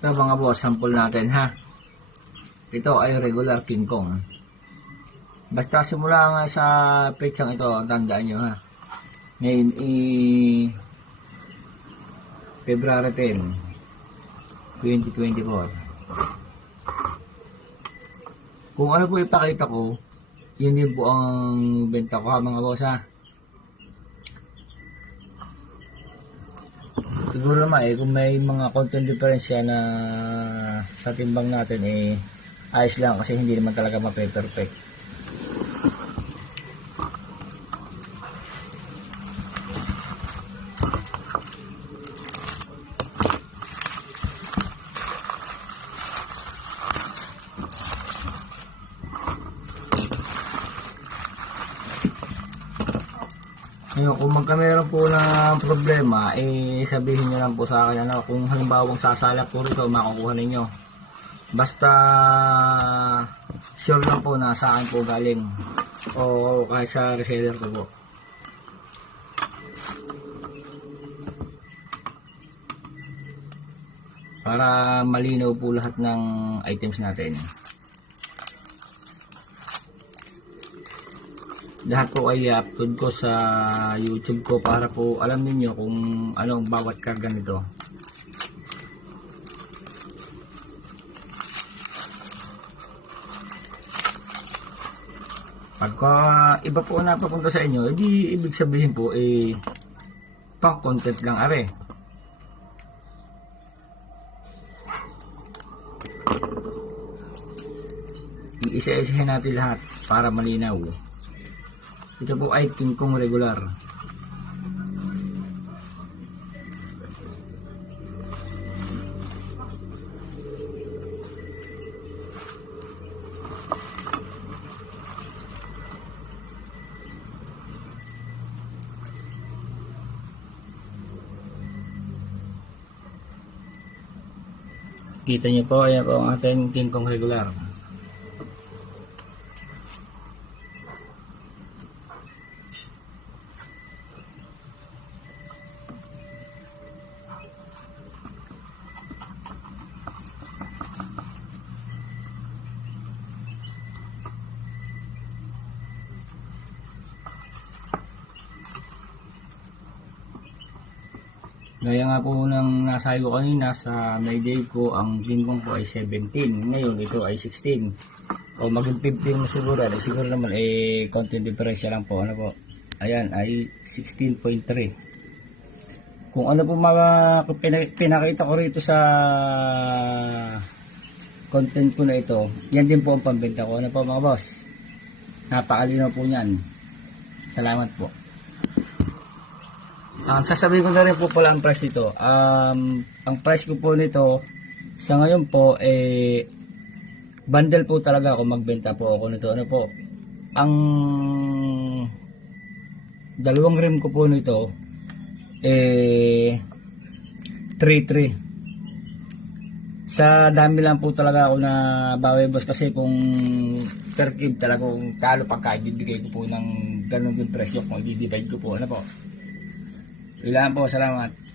Ito mga boss, sample natin ha. Ito ay regular King Kong. Basta simula nga sa petsang ito, tandaan nyo ha. Ngayon February 10, 2024. Kung ano po ipakita ko, yun din po ang benta ko ha mga boss ha. Siguro naman kung may mga content diferensya na sa timbang natin ayos lang kasi hindi naman talaga mape-perfect. Ngayon, kung magkameron po ng problema, sabihin nyo lang po sa akin kung halimbawa sasalak po rito, makukuha ninyo. Basta sure lang po na sa akin po galing o kahit sa reseller ko po. Para malinaw po lahat ng items natin. Lahat po ay upload ko sa YouTube ko para po alam niyo kung anong bawat karga nito. Pagka iba po na papunta sa inyo, hindi ibig sabihin po pang content lang are. Iisa-isahin natin lahat para malinaw. Ito po ay King Kong regular. Kita niyo po, ayan po ang ating King Kong regular. Gaya nga po nang nasabi ko kanina sa may day ko, ang King Kong po ay 17. Ngayon ito ay 16. O maging 15 na siguro. Siguro naman content difference lang po. Ano po? Ayan ay 16.3. Kung ano po pinakita ko rito sa content ko na ito, yan din po ang pambenta ko. Ano po mga boss? Napakalinaw po yan. Salamat po. Sasabihin ko na rin po pala ang price nito. Ang price ko po nito sa ngayon po bundle po talaga ako, magbenta po ako nito. Ano po? Ang dalawang rim ko po nito 3.3. Sa dami lang po talaga ako na bawi boss, kasi kung per cube talagang talo pagka ibibigay ko po ng ganun yung presyo kung i-divide ko po. Ano po? Ilan po, salamat.